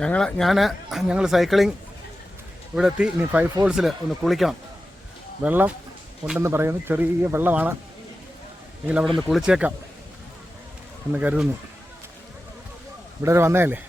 ഞങ്ങൾ സൈക്ലിംഗ് ഇവിടെ എത്തി. ഇനി 5 ഫോൾസിൽ ഒന്ന് കുളിക്കണം. വെള്ളം ഉണ്ടെന്ന് പറയുന്നു, ചെറിയ വെള്ളമാണ്. എങ്കിൽ അവിടെ ഒന്ന് കുളിച്ചേക്കാം എന്ന് കരുതുന്നു. ഇവിടെ വരെ വന്നതല്ലേ.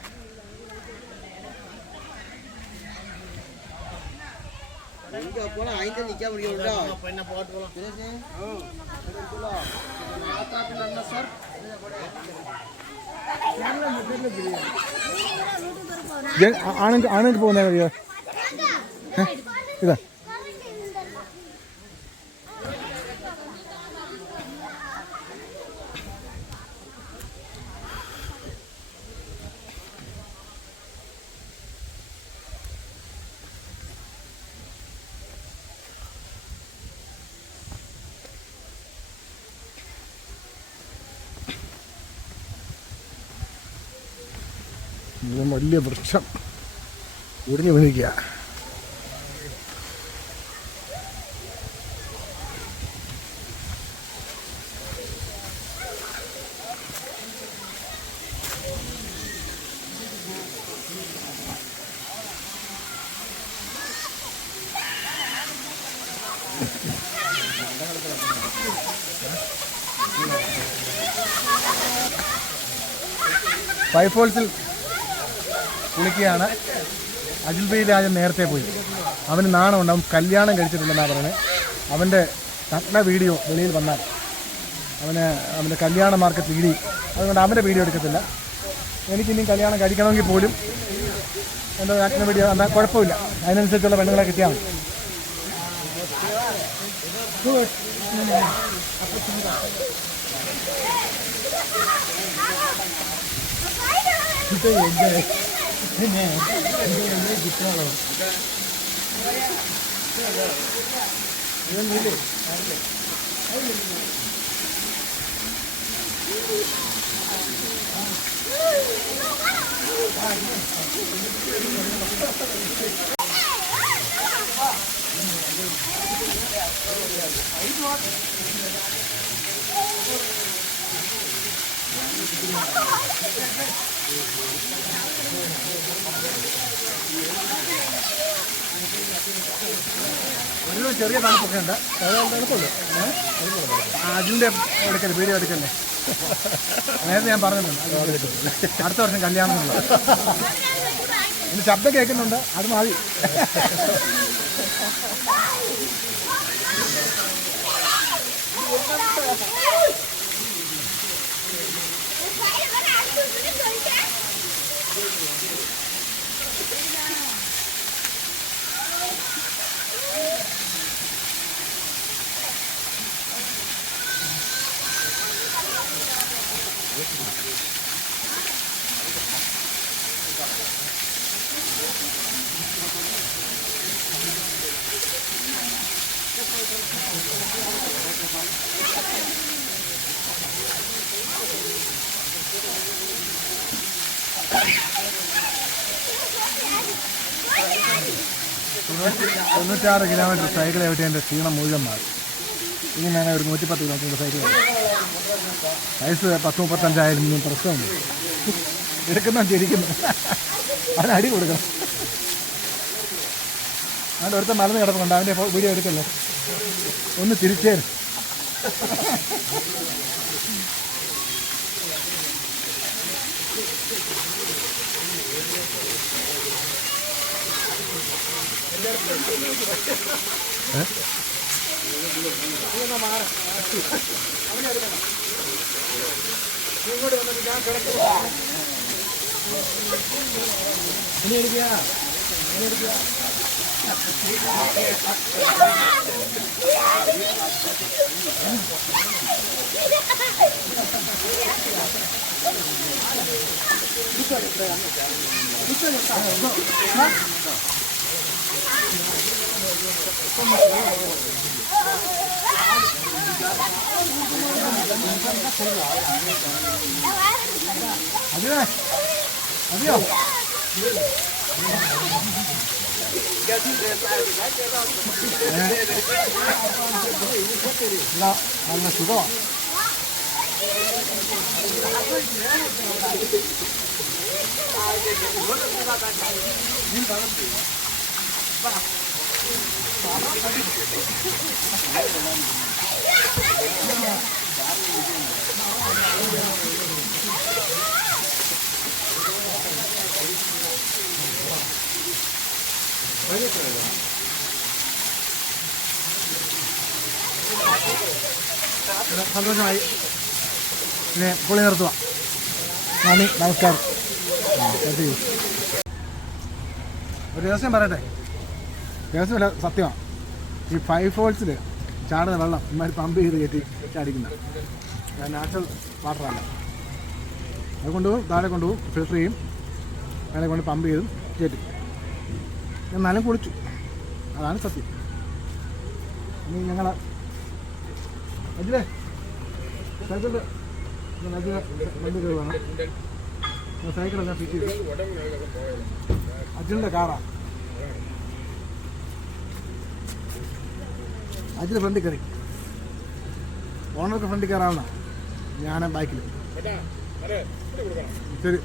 ആണെങ്കിൽ പോകുന്ന വഴിയോ ഇതാ. വലിയ വൃക്ഷം ഒടിഞ്ഞു വീണിരിക്കുക. ഫൈവ് ഫോൾസിൽ കുളിക്കുകയാണ്. അജിൽ ബി രാജൻ നേരത്തെ പോയി. അവന് നാണമുണ്ട്, അവൻ കല്യാണം കഴിച്ചിട്ടുണ്ടെന്നാണ് പറയുന്നത്. അവൻ്റെ നഗ്ന വീഡിയോ വെളിയിൽ വന്നാൽ അവൻ്റെ കല്യാണ മാർക്കറ്റ് വീഡിയോ, അതുകൊണ്ട് അവൻ്റെ വീഡിയോ എടുക്കത്തില്ല. എനിക്കിനിയും കല്യാണം കഴിക്കണമെങ്കിൽ പോലും എൻ്റെ നഗ്ന വീഡിയോ എന്താ കുഴപ്പമില്ല, അതിനനുസരിച്ചുള്ള പെണ്ണുങ്ങളെ കിട്ടിയാൽ മതി. ഒരു ചെറിയ തണുപ്പൊക്കെ ഉണ്ട്. തണുപ്പുള്ളൂ. അജിൻ്റെ എടുക്കല്ലേ, വീഡിയോ എടുക്കല്ലേ. നേരത്തെ ഞാൻ പറഞ്ഞിട്ടുണ്ട് അടുത്ത വർഷം കല്യാണം എന്നുള്ളത്. ഇനി ശബ്ദം കേൾക്കുന്നുണ്ട്, അത് മതി. തൊണ്ണൂറ്റാറ് കിലോമീറ്റർ സൈക്കിൾ ചവിട്ടി എൻ്റെ ക്ഷീണം മുഴുവൻ മാറി. ഇനി ഞാൻ ഒരു 110 കിലോമീറ്റർ സൈക്കിൾ വയസ്സ് 10-35 പ്രശ്നമുണ്ട്. എടുക്കുന്ന ചിരിക്കുന്നു, അവന് അടി കൊടുക്കണം. അവൻ്റെ ഒരുത്ത മലന്ന് കിടപ്പുണ്ട്, അവൻ്റെ വീഡിയോ എടുക്കല്ലോ. ഒന്ന് തിരിച്ചേരും. അതെയോ നല്ല സുഖമാണ്. സന്തോഷമായി. പിന്നെ പൊളി നിർത്തുക. നന്ദി, നമസ്കാരം. ഒരു രഹസ്യം പറയട്ടെ, രഹസ്യമല്ല, സത്യമാണ്. ഈ 5 ഫോൾസിൽ ചാടുന്ന വെള്ളം ഇമാതിരി പമ്പ് ചെയ്ത് കയറ്റി ചാടിക്കുന്ന നാച്ചുറൽ വാട്ടറല്ല. അത് കൊണ്ടുപോകും, താഴെ കൊണ്ടുപോകും, ഫിൽറ്റർ ചെയ്യും, അതിനെ കൊണ്ട് പമ്പ് ചെയ്തും കയറ്റി. എന്നാലും കുളിച്ചു. അതാണ് സത്യം. ഇനി ഞങ്ങൾ അജിലേ സൈക്കിളിൽ വണ്ടി കയറുവാണ്. സൈക്കിളൊക്കെ ഫിറ്റ് ചെയ്തു. അജിലിൻ്റെ കാറാണ്. അജിൽ ഫ്രണ്ടിൽ കയറി. ഓണർക്ക് ഫ്രണ്ടിൽ കയറാവുന്ന, ഞാൻ ബൈക്കിൽ. ശരി.